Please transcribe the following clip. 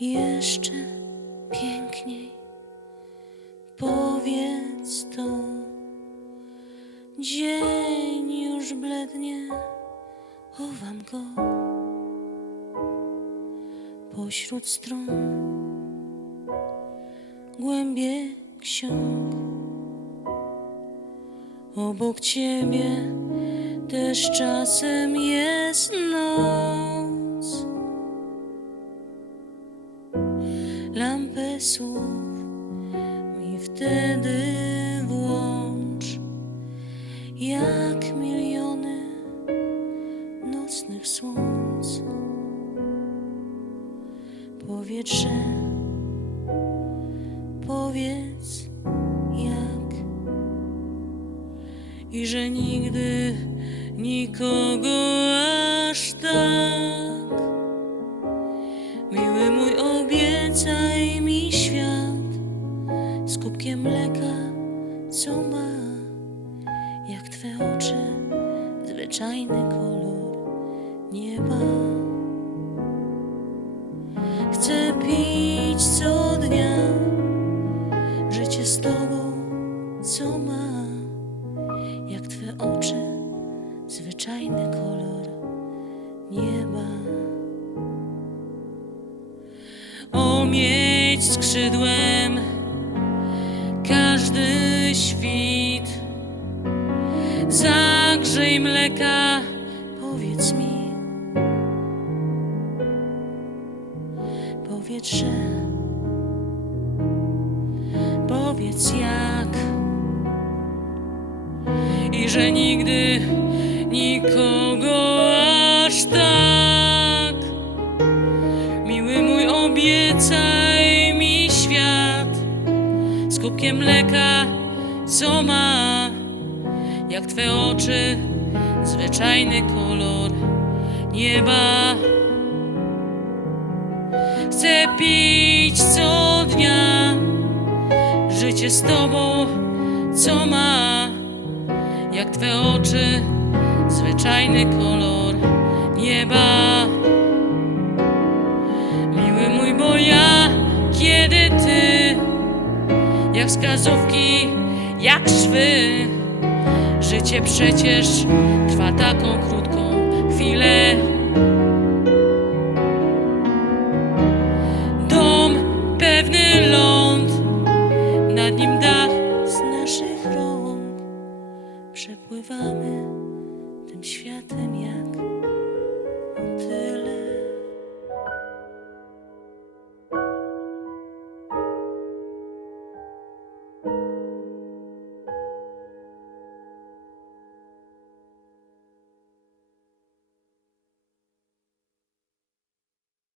jeszcze piękniej. Powiedz to, dzień już blednie, chowam go pośród stron, głębie ksiąg. Obok ciebie też czasem jest noc. Lampę słów mi wtedy włącz, jak miliony nocnych słońc. Powiedz, powiedz jak i że nigdy nikogo kubkiem mleka, co ma jak twe oczy, zwyczajny kolor nieba. Chcę pić co dnia życie z tobą, co ma jak twe oczy, zwyczajny kolor nieba. Omieć skrzydłem zagrzej mleka, powiedz mi, powiedz, że powiedz jak. I że nigdy nikogo aż tak. Miły mój, obiecaj mi świat. Z kubkiem mleka, co ma jak twe oczy, zwyczajny kolor nieba. Chcę pić co dnia życie z tobą, co ma jak twe oczy, zwyczajny kolor nieba. Miły mój, bo ja, kiedy ty, jak wskazówki, jak szwy, życie przecież trwa taką krótką chwilę. Dom, pewny ląd, nad nim dach z naszych rąk. Przepływamy tym światem